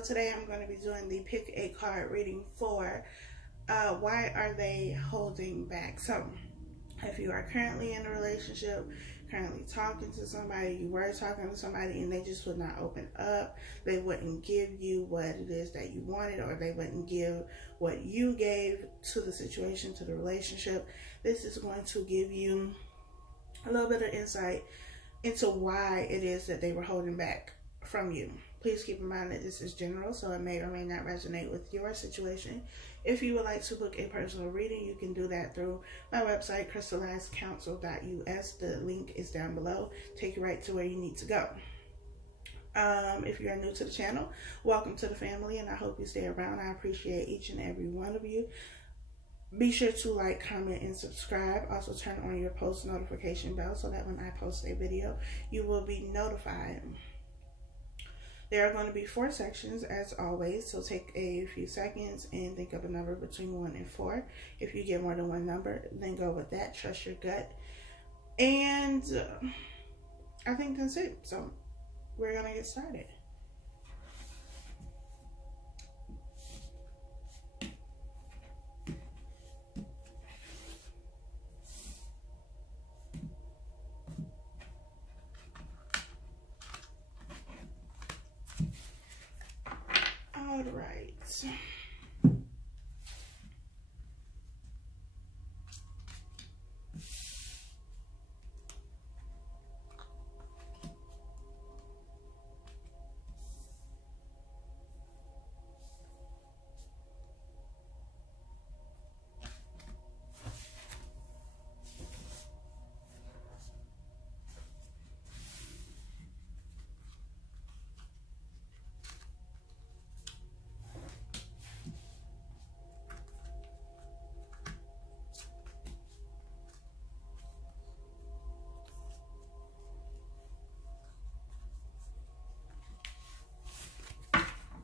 So today I'm going to be doing the pick a card reading for why are they holding back. So if you are currently in a relationship, currently talking to somebody, you were talking to somebody and they just would not open up, they wouldn't give you what it is that you wanted, or they wouldn't give what you gave to the situation, to the relationship, this is going to give you a little bit of insight into why it is that they were holding back from you. Please keep in mind that this is general, so it may or may not resonate with your situation. If you would like to book a personal reading, you can do that through my website, CrystallizedCounsel.us. The link is down below. Take you right to where you need to go. If you're new to the channel, welcome to the family, and I hope you stay around. I appreciate each and every one of you. Be sure to like, comment, and subscribe. Also turn on your post notification bell so that when I post a video, you will be notified. There are going to be 4 sections as always, so take a few seconds and think of a number between 1 and 4. If you get more than one number, then go with that. Trust your gut. And I think that's it. So we're going to get started. All right.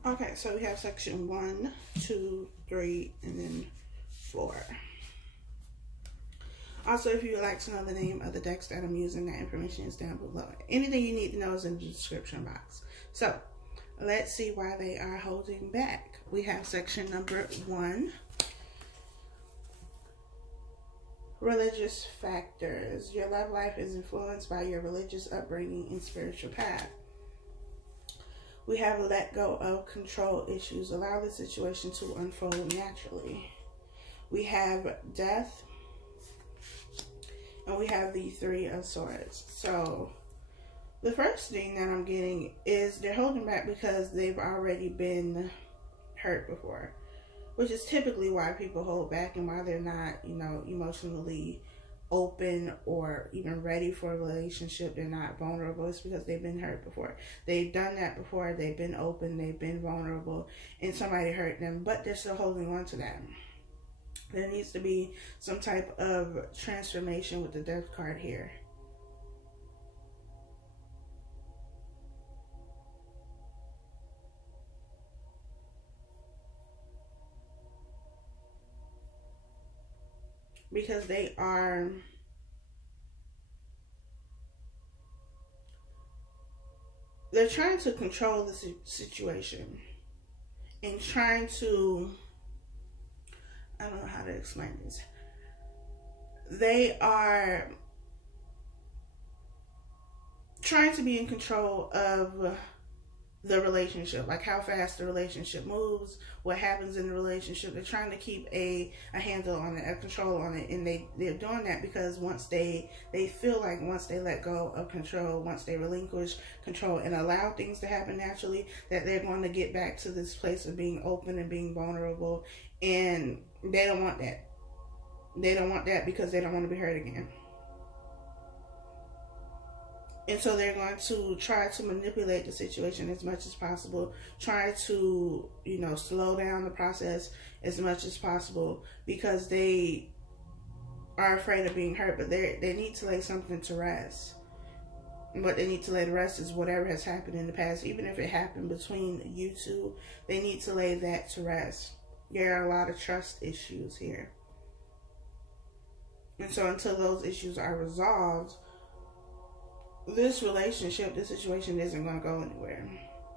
Okay, so we have section 1, 2, 3, and then 4. Also, if you would like to know the name of the decks that I'm using, that information is down below. Anything you need to know is in the description box. So, let's see why they are holding back. We have section number 1. Religious factors. Your love life is influenced by your religious upbringing and spiritual path. We have let go of control issues. Allow the situation to unfold naturally. We have death. And we have the 3 of Swords. So, the first thing that I'm getting is they're holding back because they've already been hurt before. Which is typically why people hold back and why they're not, emotionally open or even ready for a relationship. They're not vulnerable. It's because they've been hurt before. They've done that before. They've been open. They've been vulnerable. And somebody hurt them. But they're still holding on to that. There needs to be some type of transformation with the Death card here. Because they're trying to control the situation and trying to, I don't know how to explain this. They are trying to be in control of the relationship, like how fast the relationship moves, what happens in the relationship. They're trying to keep a handle on it, a control on it, and they're doing that because once they feel like once they let go of control, once they relinquish control and allow things to happen naturally, that they're going to get back to this place of being open and being vulnerable, and they don't want that. They don't want that because they don't want to be hurt again. And so they're going to try to manipulate the situation as much as possible. Try to, slow down the process as much as possible because they are afraid of being hurt. But they need to lay something to rest. And what they need to lay to rest is whatever has happened in the past. Even if it happened between you two, they need to lay that to rest. There are a lot of trust issues here. And so until those issues are resolved, this relationship, this situation isn't going to go anywhere.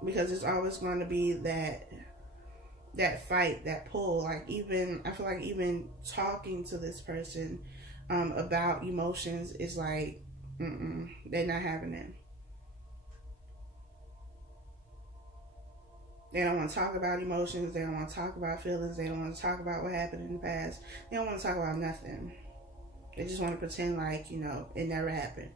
because it's always going to be that fight, that pull. Like, even I feel like even talking to this person about emotions is like, they're not having it. They don't want to talk about emotions. They don't want to talk about feelings. They don't want to talk about what happened in the past. They don't want to talk about nothing. They just want to pretend like, you know, it never happened.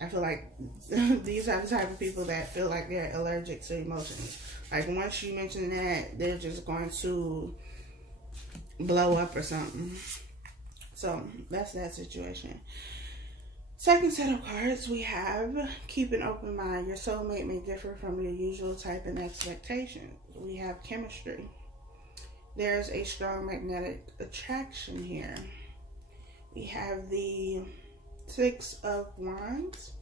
I feel like these are the type of people that feel like they're allergic to emotions. Like, once you mention that, they're just going to blow up or something. So that's that situation. Second set of cards, we have keep an open mind. Your soulmate may differ from your usual type and expectations. We have chemistry. There's a strong magnetic attraction here. We have the Six of Wands,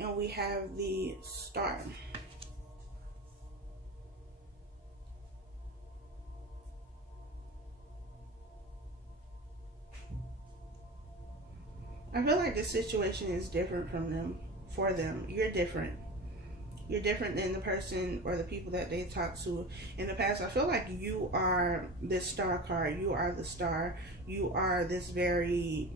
and we have the Star. I feel like this situation is different from them, for them. You're different. You're different than the person or the people that they talked to in the past. I feel like you are this Star card. You are the Star. You are this very,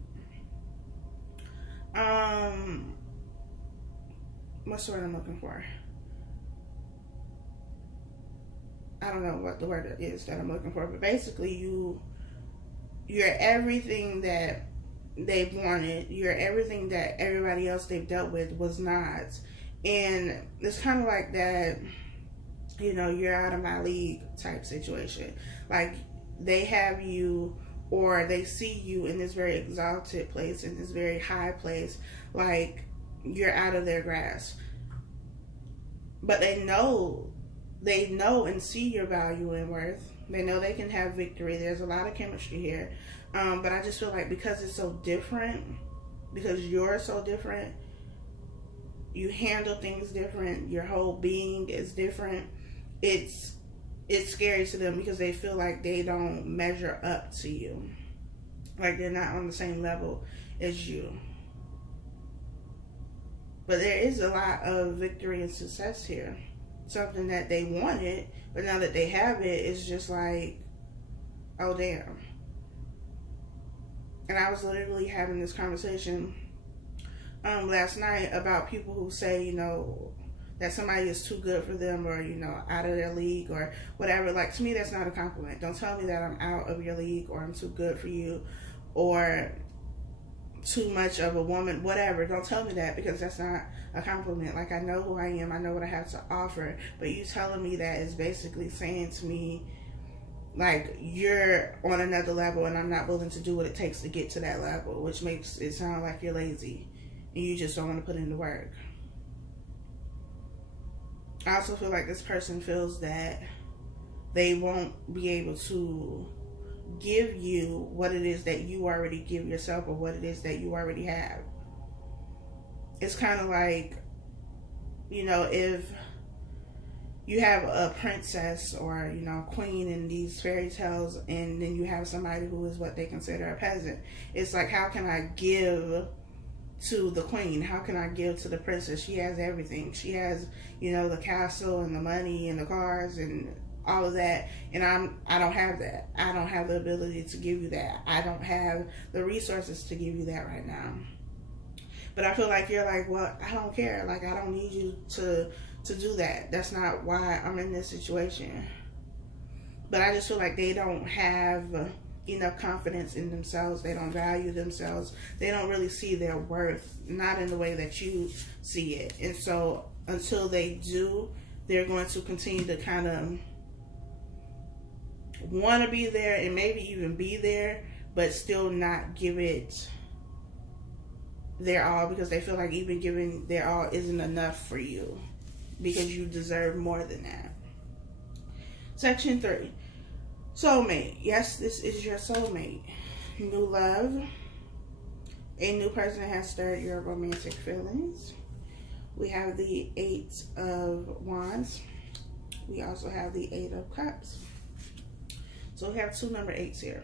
what's the word I'm looking for? I don't know what the word is that I'm looking for, but basically you're everything that they wanted. You're everything that everybody else they've dealt with was not. And it's kind of like that, you know, you're out of my league type situation. Like, they have you, or they see you in this very exalted place, in this very high place, like you're out of their grasp. But they know and see your value and worth. They know they can have victory. There's a lot of chemistry here. But I just feel like because it's so different, because you're so different, you handle things different, your whole being is different, it's scary to them because they feel like they don't measure up to you. Like, they're not on the same level as you. But there is a lot of victory and success here. Something that they wanted, but now that they have it, it's just like, oh damn. And I was literally having this conversation last night about people who say, you know, that somebody is too good for them, or, you know, out of their league or whatever. Like, to me, that's not a compliment. Don't tell me that I'm out of your league, or I'm too good for you, or too much of a woman, whatever. Don't tell me that, because that's not a compliment. Like, I know who I am. I know what I have to offer. But you telling me that is basically saying to me, like, you're on another level and I'm not willing to do what it takes to get to that level, which makes it sound like you're lazy and you just don't want to put in the work. I also feel like this person feels that they won't be able to give you what it is that you already give yourself, or what it is that you already have. It's kind of like, you know, if you have a princess or, you know, queen in these fairy tales, and then you have somebody who is what they consider a peasant. It's like, how can I give to the queen? How can I give to the princess? She has everything. She has, you know, the castle and the money and the cars and all of that, and I don't have that. I don't have the ability to give you that. I don't have the resources to give you that right now. But I feel like you're like, well, I don't care. Like, I don't need you to do that. That's not why I'm in this situation. But I just feel like they don't have enough confidence in themselves. They don't value themselves. They don't really see their worth, not in the way that you see it. And so until they do, they're going to continue to kind of want to be there, and maybe even be there, but still not give it their all, because they feel like even giving their all isn't enough for you, because you deserve more than that. Section 3. Soulmate. Yes, this is your soulmate. New love. A new person that has stirred your romantic feelings. We have the 8 of Wands. We also have the 8 of Cups. So we have 2 number 8s here.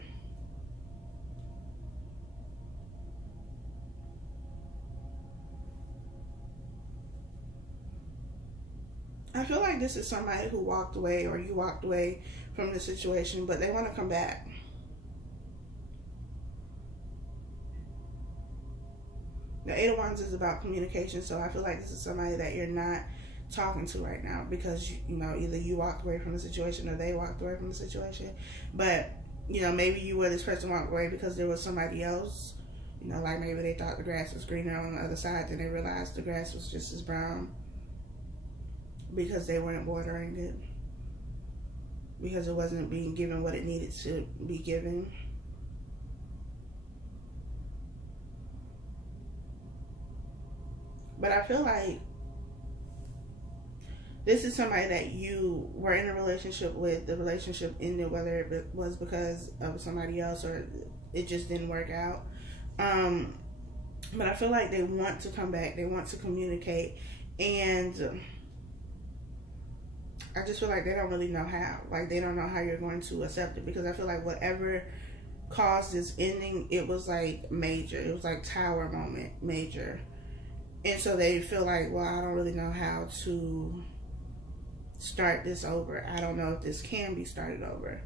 I feel like this is somebody who walked away, or you walked away from the situation, but they want to come back. The Eight of Wands is about communication, so I feel like this is somebody that you're not talking to right now because, you know, either you walked away from the situation or they walked away from the situation. But, you know, maybe you or this person walked away because there was somebody else. You know, like maybe they thought the grass was greener on the other side, then they realized the grass was just as brown because they weren't watering it, because it wasn't being given what it needed to be given. But I feel like this is somebody that you were in a relationship with. The relationship ended, whether it was because of somebody else or it just didn't work out. But I feel like they want to come back. They want to communicate. And I just feel like they don't really know how. Like, they don't know how you're going to accept it. Because I feel like whatever caused this ending, it was like major. It was like tower moment, major. And so they feel like, well, I don't really know how to start this over. I don't know if this can be started over.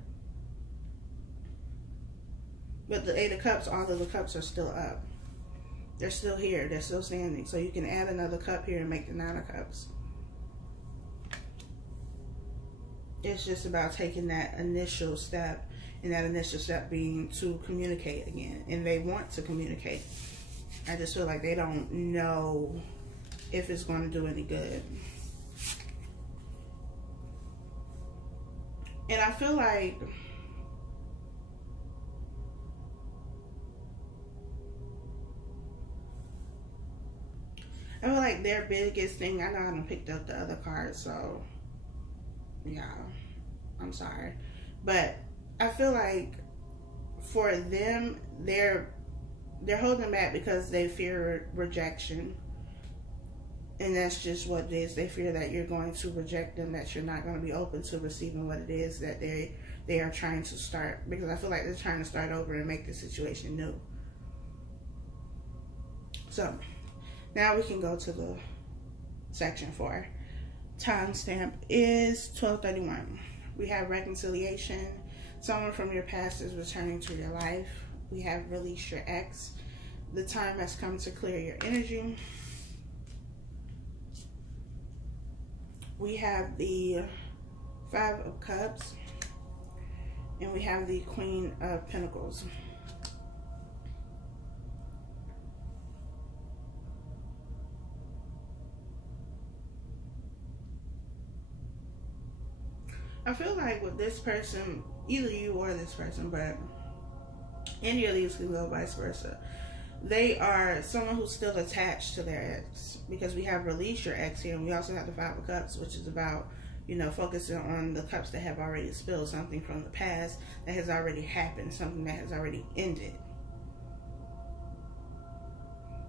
But the Eight of Cups, all of the cups are still up. They're still here. They're still standing. So you can add another cup here and make the Nine of Cups. It's just about taking that initial step. And that initial step being to communicate again. And they want to communicate. I just feel like they don't know if it's going to do any good. And I feel like their biggest thing, I know I haven't picked up the other card, so yeah, I'm sorry. But I feel like for them, they're holding back because they fear rejection. And that's just what it is. They fear that you're going to reject them, that you're not going to be open to receiving what it is that they are trying to start. Because I feel like they're trying to start over and make the situation new. So, now we can go to the section 4. Timestamp is 12:31. We have reconciliation. Someone from your past is returning to your life. We have release your ex. The time has come to clear your energy. We have the Five of Cups. And we have the Queen of Pentacles. I feel like with this person, either you or this person, but any of these can go vice versa. They are someone who's still attached to their ex, because we have released your ex here, and we also have the Five of Cups, which is about, you know, focusing on the cups that have already spilled, something from the past that has already happened, something that has already ended.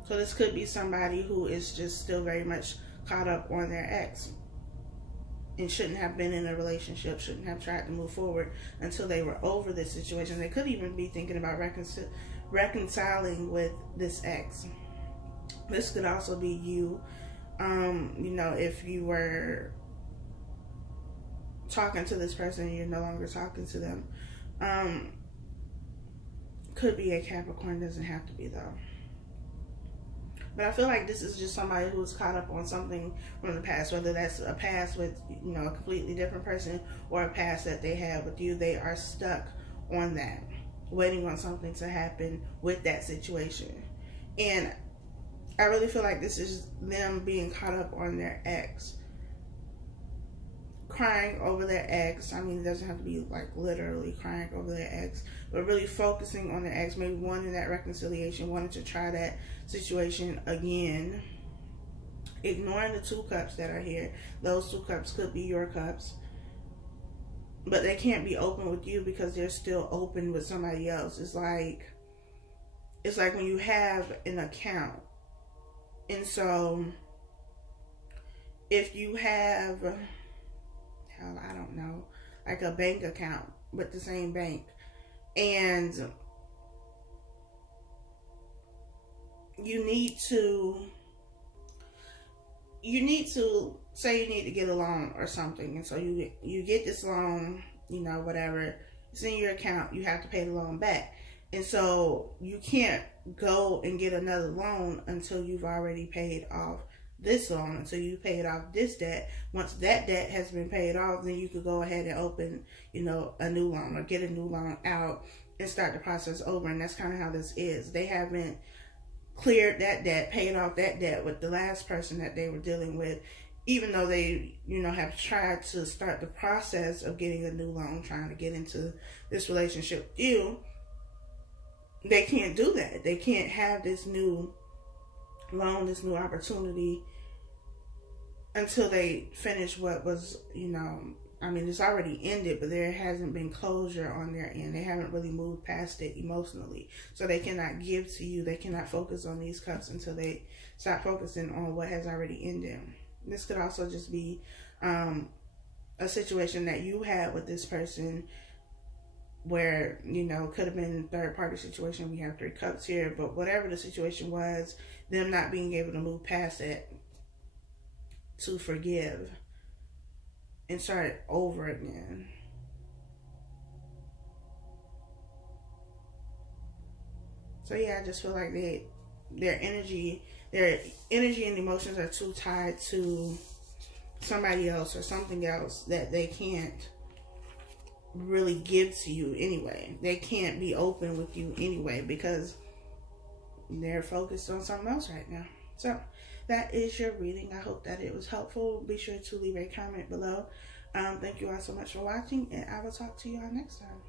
So this could be somebody who is just still very much caught up on their ex and shouldn't have been in a relationship, shouldn't have tried to move forward until they were over this situation. They could even be thinking about reconciling with this ex. This could also be you, you know, if you were talking to this person and you're no longer talking to them. Could be a Capricorn, doesn't have to be though. But I feel like this is just somebody who's caught up on something from the past, whether that's a past with, you know, a completely different person or a past that they have with you. They are stuck on that, waiting on something to happen with that situation. And I really feel like this is them being caught up on their ex, crying over their ex. I mean, it doesn't have to be like literally crying over their ex, but really focusing on their ex, maybe wanting that reconciliation, wanting to try that situation again, ignoring the two cups that are here. Those two cups could be your cups, but they can't be open with you because they're still open with somebody else. It's like when you have an account, and so if you have, I don't know, like a bank account with the same bank, and you need to say you need to get a loan or something, and so you get this loan, you know, whatever, it's in your account, you have to pay the loan back. And so you can't go and get another loan until you've already paid off this loan, until you paid off this debt. Once that debt has been paid off, then you could go ahead and open, you know, a new loan or get a new loan out and start the process over. And that's kind of how this is. They haven't cleared that debt, paid off that debt with the last person that they were dealing with, even though they, you know, have tried to start the process of getting a new loan, trying to get into this relationship with you. They can't do that. They can't have this new loan, this new opportunity, until they finish what was, you know, I mean, it's already ended, but there hasn't been closure on their end. They haven't really moved past it emotionally. So they cannot give to you. They cannot focus on these cups until they stop focusing on what has already ended. This could also just be a situation that you had with this person where, you know, could have been a third party situation. We have 3 cups here, but whatever the situation was, them not being able to move past it to forgive and start over again. So yeah, I just feel like their energy and emotions are too tied to somebody else or something else that they can't really give to you anyway. They can't be open with you anyway because they're focused on something else right now. So that is your reading. I hope that it was helpful. Be sure to leave a comment below. Thank you all so much for watching, and I will talk to you all next time.